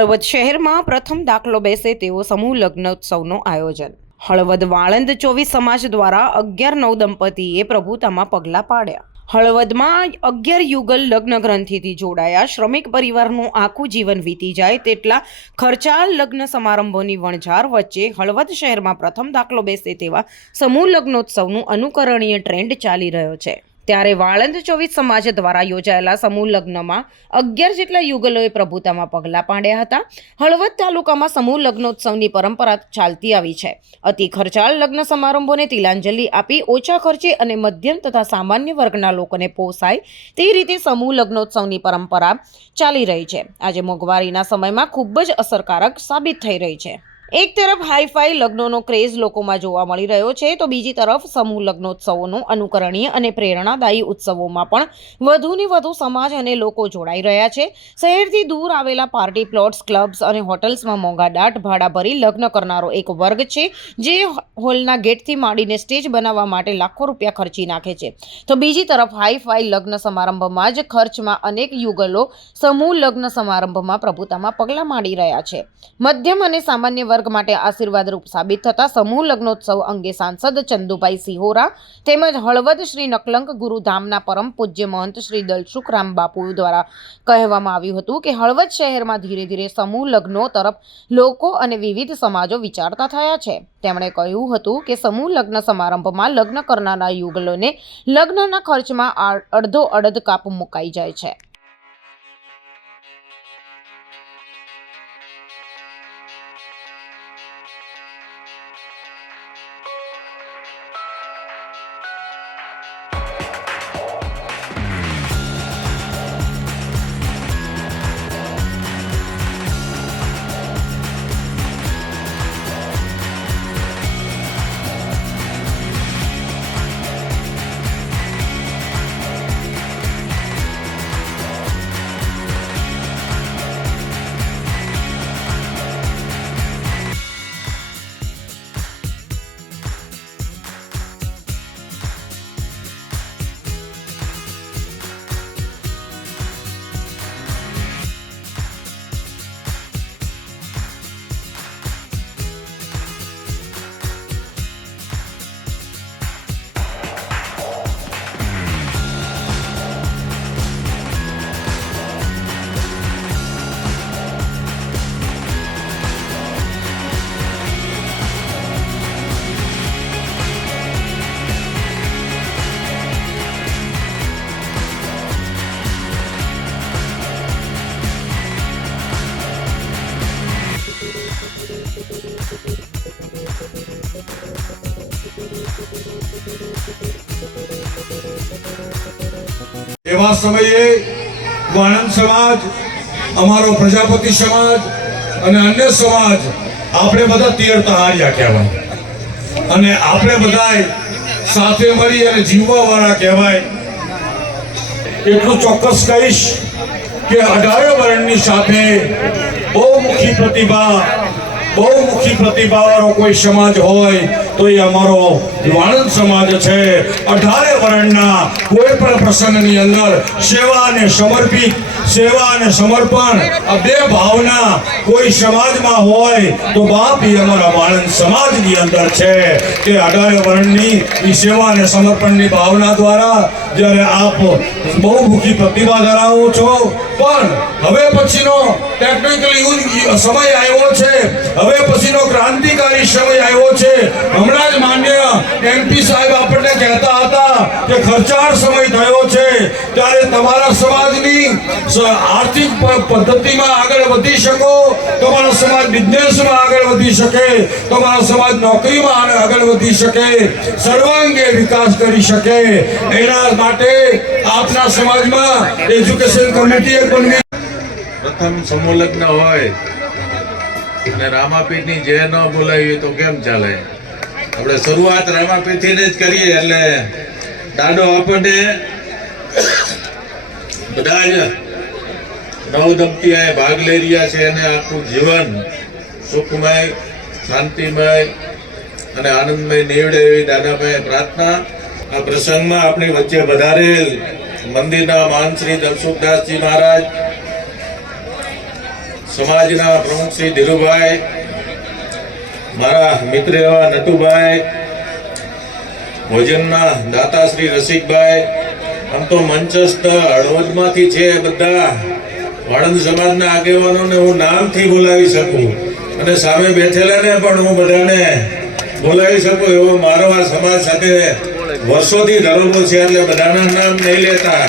હળવદ શહેરમાં પ્રથમ દાખલો બેસે તેવો સમૂહ લગ્નોત્સવનો આયોજન. હળવદ વાળંદ ચોવીસ સમાજ દ્વારા અગિયાર નવ દંપતીએ પ્રભુતામાં પગલાં પાડ્યા. હળવદમાં અગિયાર યુગલ લગ્ન ગ્રંથિથી જોડાયા. શ્રમિક પરિવારનું આખું જીવન વીતી જાય તેટલા ખર્ચાળ લગ્ન સમારંભોની વણઝાર વચ્ચે હળવદ શહેરમાં પ્રથમ દાખલો બેસે તેવા સમૂહ લગ્નોત્સવનું અનુકરણીય ટ્રેન્ડ ચાલી રહ્યો છે. ત્યારે વાળંદ ચોવીસ સમાજ દ્વારા યોજાયેલા સમૂહ લગ્નમાં અગિયાર જેટલા યુગલોએ પ્રભુતામાં પગલાં પાડ્યા હતા. હળવદ તાલુકામાં સમૂહ લગ્નોત્સવની પરંપરા ચાલતી આવી છે. અતિ ખર્ચાળ લગ્ન સમારંભોને તિલાંજલિ આપી ઓછા ખર્ચે અને મધ્યમ તથા સામાન્ય વર્ગના લોકોને પોસાય તે રીતે સમૂહ લગ્નોત્સવની પરંપરા ચાલી રહી છે. આજે મોંઘવારીના સમયમાં ખૂબ જ અસરકારક સાબિત થઈ રહી છે. એક તરફ હાઈફાઈ લગ્નોનો ક્રેઝ લોકોમાં જોવા મળી રહ્યો છે, તો બીજી તરફ સમૂહ લગ્નોત્સવોનું અનુકરણીય અને પ્રેરણાદાયી ઉત્સવોમાં પણ વધુને વધુ સમાજ અને લોકો જોડાઈ રહ્યા છે. શહેરથી દૂર આવેલા પાર્ટી પ્લોટ્સ, ક્લબ્સ અને હોટલ્સમાં મોંઘાદાટ ભાડા ભરી લગ્ન કરનારો એક વર્ગ છે, જે હોલના ગેટથી માંડીને સ્ટેજ બનાવવા માટે લાખો રૂપિયા ખર્ચી નાખે છે. તો બીજી તરફ હાઈફાઈ લગ્ન સમારંભમાં જ ખર્ચમાં અનેક યુગલો સમૂહ લગ્ન સમારંભમાં પ્રભુતામાં પગલાં માંડી રહ્યા છે. મધ્યમ અને સામાન્ય વર્ગ માટે આશીર્વાદરૂપ સાબિત થતા સમૂહ લગ્નોત્સવ અંગે સાંસદ ચંદુભાઈ સિહોરા તેમજ હળવદ શ્રી નકલંક ગુરુધામના પરમ પૂજ્ય મહંત શ્રી દલસુખરામ બાપુ દ્વારા કહેવામાં આવ્યું હતું કે હળવદ શહેરમાં ધીરે ધીરે સમૂહ લગ્નો તરફ લોકો અને વિવિધ સમાજો વિચારતા થયા છે. તેમણે કહ્યું હતું કે સમૂહ લગ્ન સમારંભમાં લગ્ન કરનારા યુગલોને લગ્નના ખર્ચમાં અડધો અડધ કાપ મુકાઈ જાય છે. એવા સમયે વાણંદ સમાજ, અમારો પ્રજાપતિ સમાજ અને અન્ય સમાજ આપણે બધા તીર તહાર્યા કહેવાય. અને આપણે બધાય સાથે મળી અને જીવવા વાળા કહેવાય. એટલું ચોક્કસ કહીશ કે અઢારે વર્ણની સાથે બહુમુખી પ્રતિભા બહુમુખી પ્રતિભાવાળો કોઈ સમાજ હોય તો એ અમારો વાણંદ સમાજ છે. અઢારે વર્ણના કોઈ પણ પ્રસંગની અંદર સેવા અને સમર્પિત, સેવા અને સમર્પણ આ બે ભાવના કોઈ સમાજમાં હોય તો બાપ એ અમારા વાણંદ સમાજની અંદર છે. કે અઢારે વર્ણની એ સેવા અને સમર્પણની ભાવના દ્વારા જ્યારે આપ બહુમુખી પ્રતિભા ધરાવો છો, પણ હવે પછીનો ટેકનિકલી સમય આવ્યો છે. હવે પછીનો ક્રાંતિકારી સમય આવ્યો છે. હમણાં જ માન્ય એમપી સાહેબ આપણને કહેતા હતા કે ખર્ચાળ સમય થયો છે, ત્યારે તમારા સમાજની આર્થિક પદ્ધતિમાં આગળ વધી શકો, તમારો સમાજ બિઝનેસમાં આગળ વધી શકે, તમારો સમાજ નોકરીમાં આગળ વધી શકે, સર્વાંગે વિકાસ કરી શકે. એના માટે આપના સમાજમાં એજ્યુકેશન કમિટી એક બનવી. પ્રથમ સમૂહ લગ્ન હોય, અને રામાપીઠની જે ન બોલાવી તો કેમ ચાલે? આપણે શરૂઆત રામાપીઠથી જ કરીએ, એટલે દાડો આપણને બધા જ નવ દંપતી અહીંયા ભાગ લઈ રહ્યા છે અને આખું જીવન સુખમય, શાંતિમય અને આનંદમય નીવડે એવી દાદાભાઈ પ્રાર્થના. આ પ્રસંગમાં આપણી વચ્ચે વધારેલ મંદિરના માન શ્રી દલસુખદાસજી મહારાજ, સમાજના પ્રમુખ શ્રી ધીરુભાઈ મારા મિત્ર એવા નટુભાઈ ભોજનના દાતા શ્રી રસિકભાઈ, આમ તો મંચસ્થ હળવદમાંથી છે બધા. વાળંદ સમાજના આગેવાનોને હું નામથી બોલાવી શકું અને સામે બેઠેલાને પણ હું બધાને બોલાવી શકું એવો મારો આ સમાજ સાથે વર્ષોથી ધરોલો છે એટલે બધાના નામ નહીં લેતા.